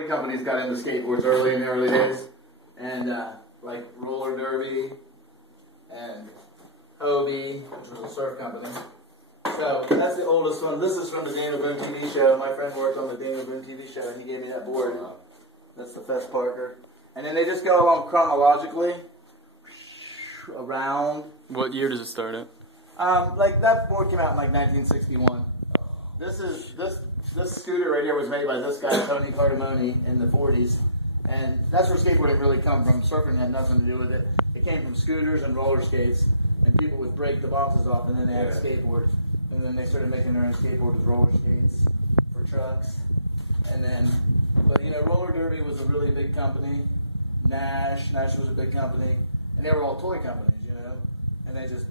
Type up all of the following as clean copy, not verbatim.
toy companies got into skateboards early in the early days, and like Roller Derby and Hobie, which was a surf company. So that's the oldest one. This is from the Daniel Boone TV show. My friend worked on the Daniel Boone TV show, and he gave me that board. That's the Fess Parker. And then they just go along chronologically around. What year does it start at? Like that board came out in like 1961. This scooter right here was made by this guy Tony Cardamone in the 40s, and that's where skateboarding really come from. Surfing had nothing to do with it. It came from scooters and roller skates, and people would break the boxes off, and then they had a skateboard, and then they started making their own skateboard with roller skates for trucks, and then, but you know, Roller Derby was a really big company. Nash was a big company, and they were all toy companies, you know, and they just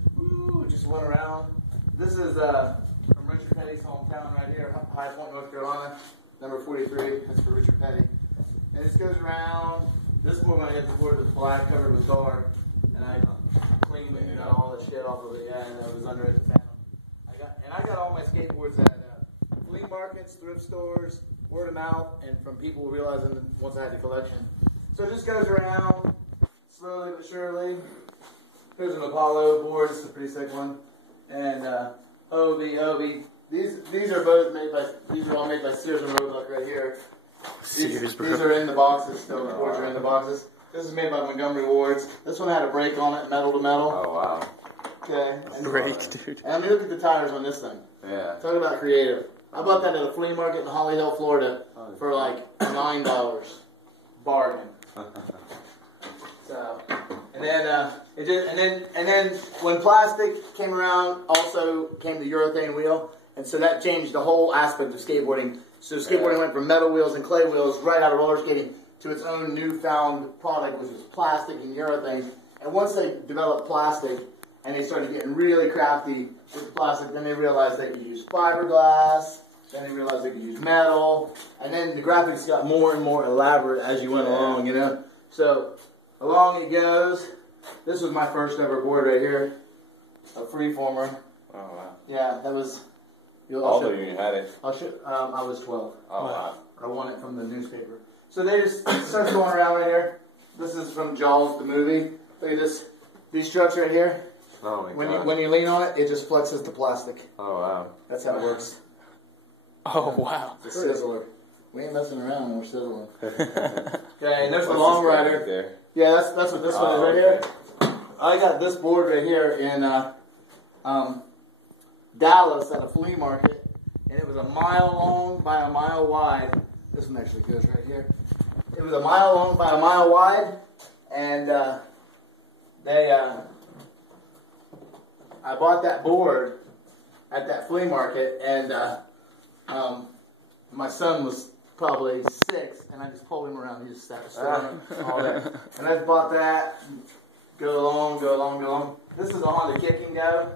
went around. This is from Richard Petty's hometown right here, High Point, North Carolina, number 43. That's for Richard Petty. And this goes around. This board when I hit the board was black, covered with dark, and I cleaned it and got all the shit off of it. Yeah, and I was under it at the time. I got all my skateboards at flea markets, thrift stores, word of mouth, and from people realizing that once I had the collection. So it just goes around slowly but surely. Here's an Apollo board. It's a pretty sick one. And Hobie. These are both made by. These are all made by Sears and Roebuck right here. These are in the boxes still. The boards are in the boxes. This is made by Montgomery Ward's. This one had a brake on it, metal to metal. Oh wow. Okay. Brake, dude. And I mean, look at the tires on this thing. Yeah. Talk about creative. I bought that at a flea market in Holly Hill, Florida, for like $9. Bargain. So, and then when plastic came around, also came the urethane wheel, and so that changed the whole aspect of skateboarding. So skateboarding went from metal wheels and clay wheels right out of roller skating to its own newfound product, which was plastic and urethane. And once they developed plastic and they started getting really crafty with the plastic, then they realized they could use fiberglass. Then they realized they could use metal, and then the graphics got more and more elaborate as you went along, you know. So along it goes. This was my first ever board right here, a freeformer. Oh wow. Yeah, that was. How old were you when you had it? I was 12. Oh wow. I won it from the newspaper. So they just started going around right here. This is from Jaws, the movie. Look at this. These trucks right here. Oh my God. When you lean on it, it just flexes the plastic. Oh wow. That's how it works. Oh wow. It's a sizzler. We ain't messing around when we're sizzling. Okay, and there's the long rider. Right there? Yeah, that's what this one is right here. I got this board right here in Dallas at a flea market, and it was a mile long by a mile wide. This one actually goes right here. It was a mile long by a mile wide, and I bought that board at that flea market, and my son was probably 6, and I just pulled him around. He just sat staring all day. And I bought that. Go along. This is a Honda Kick and Go.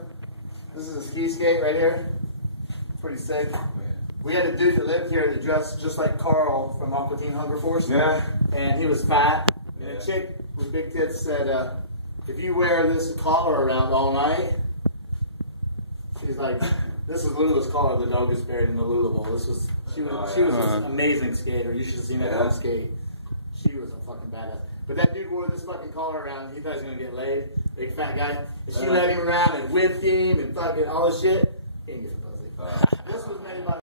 This is a ski skate right here. Pretty sick. We had a dude that lived here that dressed just like Carl from Aqua Teen Hunger Force. Yeah. And he was fat. And a chick with big tits said, if you wear this collar around all night, she's like, this is Lula's collar. The dog is buried in the Lula Bowl. She was an amazing skater. You should have seen that dog skate. She was a fucking badass. But that dude wore this fucking collar around. He thought he was going to get laid. Big fat guy. And she led him around and whipped him and fucking all this shit. He didn't get a pussy. This was made by